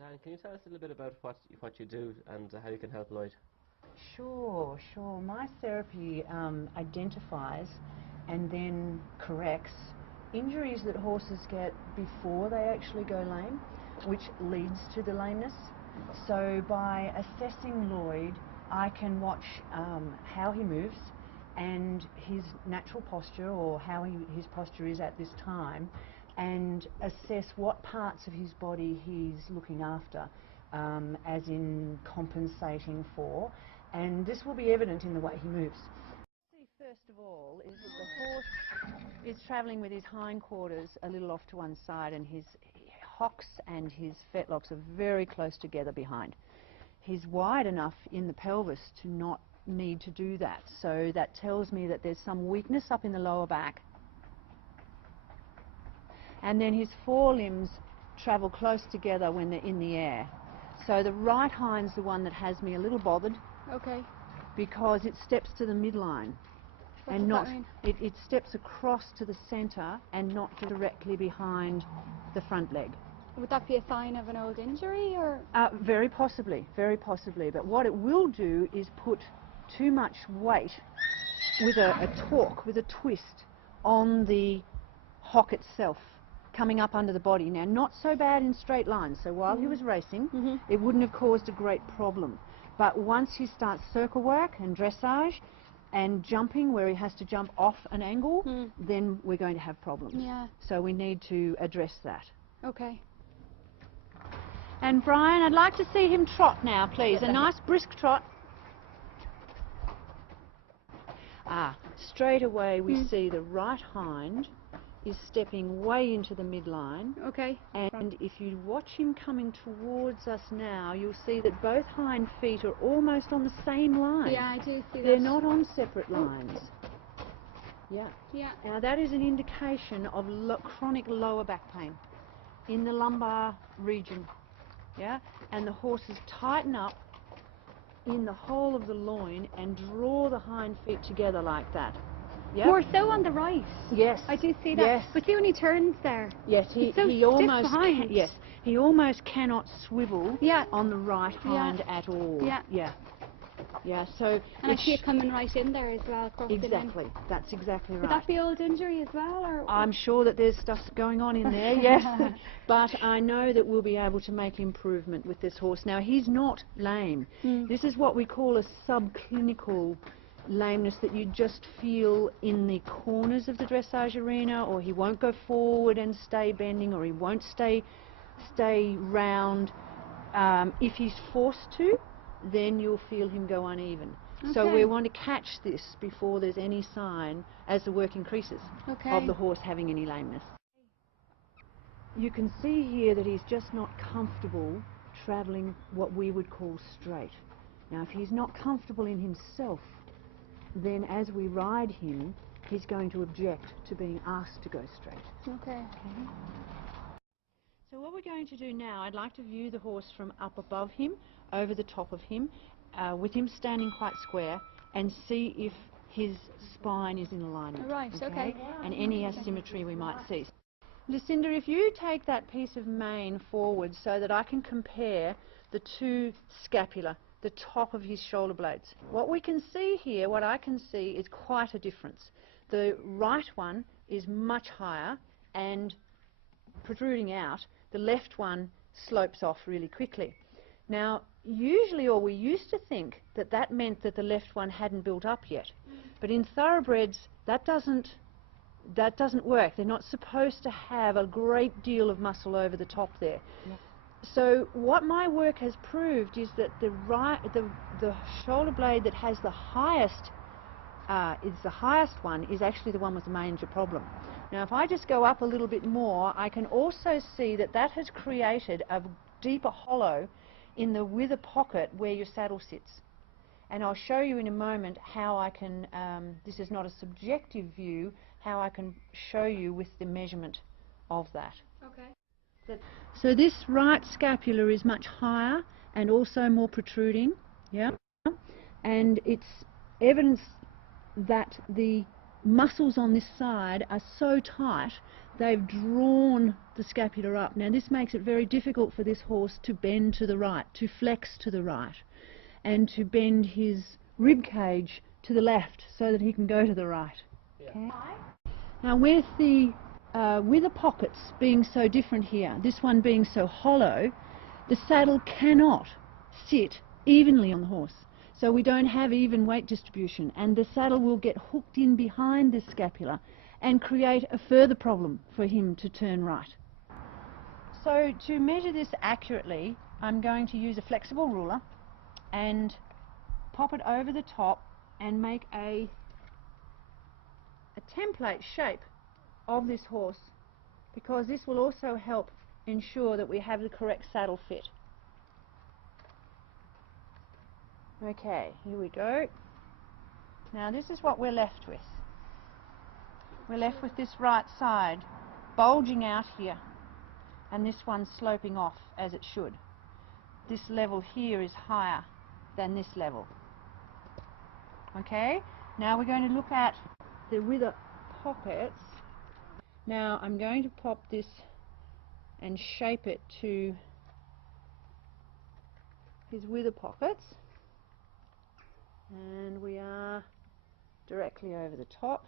Dianne, can you tell us a little bit about what you do and how you can help Lloyd? Sure. My therapy identifies and then corrects injuries that horses get before they actually go lame, which leads to the lameness. So by assessing Lloyd, I can watch how he moves and his natural posture, or how his posture is at this time, and assess what parts of his body he's looking after, as in compensating for, and this will be evident in the way he moves. First of all is that the horse is travelling with his hindquarters a little off to one side, and his hocks and his fetlocks are very close together behind. He's wide enough in the pelvis to not need to do that, so that tells me that there's some weakness up in the lower back. And then his forelimbs travel close together when they're in the air. So the right hind's the one that has me a little bothered. Okay. Because it steps to the midline. What and does not that mean? it steps across to the centre and not directly behind the front leg. Would that be a sign of an old injury, or? Very possibly, very possibly. But what it will do is put too much weight with a torque, with a twist on the hock itself, coming up under the body. Now, not so bad in straight lines, so while he was racing, it wouldn't have caused a great problem. But once he starts circle work and dressage and jumping, where he has to jump off an angle, then we're going to have problems. Yeah. So we need to address that. Okay. And Brian, I'd like to see him trot now, please. A nice brisk trot. Straight away we see the right hind is stepping way into the midline. Okay. And if you watch him coming towards us now, you'll see that both hind feet are almost on the same line. Yeah, I do see that. They're not on separate lines. Yeah. Yeah. Now that is an indication of chronic lower back pain in the lumbar region. Yeah. And the horses tighten up in the whole of the loin and draw the hind feet together like that. Yep. More so on the right. Yes. I do see that. Yes. But see when he turns there. Yes, he almost yes, he almost cannot swivel on the right hind at all. Yeah. Yeah. Yeah. So and I see it coming right in there as well. Exactly. That's exactly right. Would that be old injury as well, or? I'm sure that there's stuff going on in there. Yes. But I know that we'll be able to make improvement with this horse. Now he's not lame. This is what we call a subclinical lameness, that you just feel in the corners of the dressage arena, or he won't go forward and stay bending, or he won't stay round. If he's forced to, then you'll feel him go uneven. Okay. So we want to catch this before there's any sign, as the work increases, of the horse having any lameness. You can see here that he's just not comfortable travelling what we would call straight. Now if he's not comfortable in himself, then as we ride him, he's going to object to being asked to go straight. Okay. So what we're going to do now, I'd like to view the horse from up above him, over the top of him, with him standing quite square, and see if his spine is in alignment. Right, okay. And any asymmetry we might see. Lucinda, if you take that piece of mane forward so that I can compare the two scapula, the top of his shoulder blades. What we can see here, what I can see, is quite a difference. The right one is much higher and protruding out. The left one slopes off really quickly. Now, usually, or we used to think that that meant that the left one hadn't built up yet. But in thoroughbreds, that doesn't work. They're not supposed to have a great deal of muscle over the top there. Yep. So what my work has proved is that the shoulder blade that has the highest one is actually the one with the major problem. Now if I just go up a little bit more, I can also see that that has created a deeper hollow in the wither pocket where your saddle sits. And I'll show you in a moment how I can, this is not a subjective view, how I can show you with the measurement of that. Okay. So this right scapula is much higher and also more protruding, yeah, and it's evidence that the muscles on this side are so tight they've drawn the scapula up. Now this makes it very difficult for this horse to bend to the right, to flex to the right, and to bend his rib cage to the left so that he can go to the right. Yeah. Okay. Now with the pockets being so different here, this one being so hollow, the saddle cannot sit evenly on the horse. So we don't have even weight distribution, and the saddle will get hooked in behind this scapula and create a further problem for him to turn right. So to measure this accurately, I'm going to use a flexible ruler and pop it over the top and make a template shape of this horse, because this will also help ensure that we have the correct saddle fit. Okay, here we go. Now this is what we're left with. We're left with this right side bulging out here, and this one sloping off as it should. This level here is higher than this level. Okay, now we're going to look at the wither pockets. Now I'm going to pop this and shape it to his wither pockets, and we are directly over the top.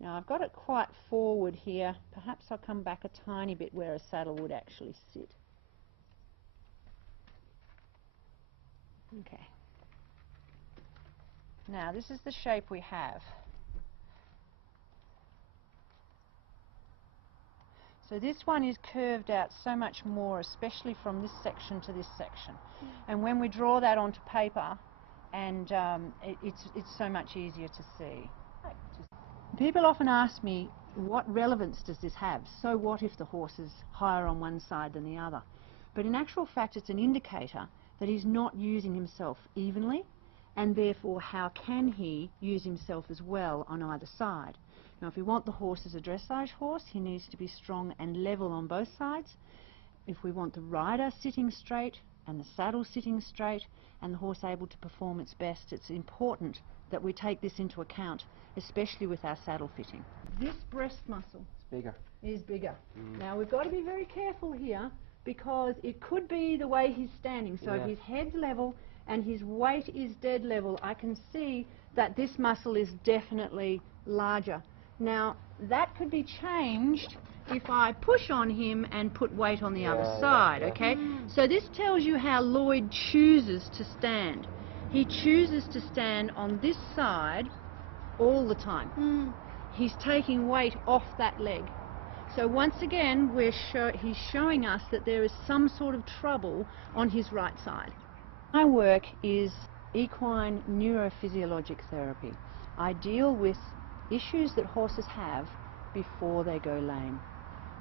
Now I've got it quite forward here. Perhaps I'll come back a tiny bit where a saddle would actually sit. Okay. Now this is the shape we have. So this one is curved out so much more, especially from this section to this section. And when we draw that onto paper, and it's so much easier to see. People often ask me, what relevance does this have? So what if the horse is higher on one side than the other? But in actual fact, it's an indicator that he's not using himself evenly, and therefore how can he use himself as well on either side. Now if we want the horse as a dressage horse, he needs to be strong and level on both sides. If we want the rider sitting straight and the saddle sitting straight and the horse able to perform its best, it's important that we take this into account, especially with our saddle fitting. This breast muscle is bigger. Now we've got to be very careful here, because it could be the way he's standing. So if his head's level and his weight is dead level, I can see that this muscle is definitely larger. Now that could be changed if I push on him and put weight on the other side, okay? So this tells you how Lloyd chooses to stand. He chooses to stand on this side all the time. He's taking weight off that leg. So once again, he's showing us that there is some sort of trouble on his right side. My work is equine neurophysiologic therapy. I deal with issues that horses have before they go lame.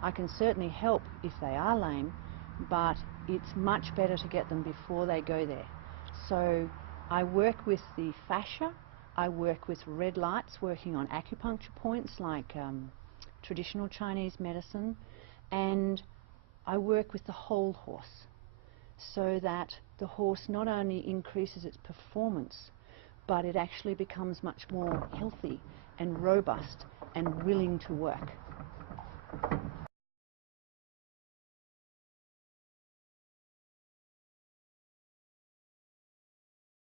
I can certainly help if they are lame, but it's much better to get them before they go there. So I work with the fascia, I work with red lights, working on acupuncture points like traditional Chinese medicine, and I work with the whole horse so that the horse not only increases its performance, but it actually becomes much more healthy and robust and willing to work.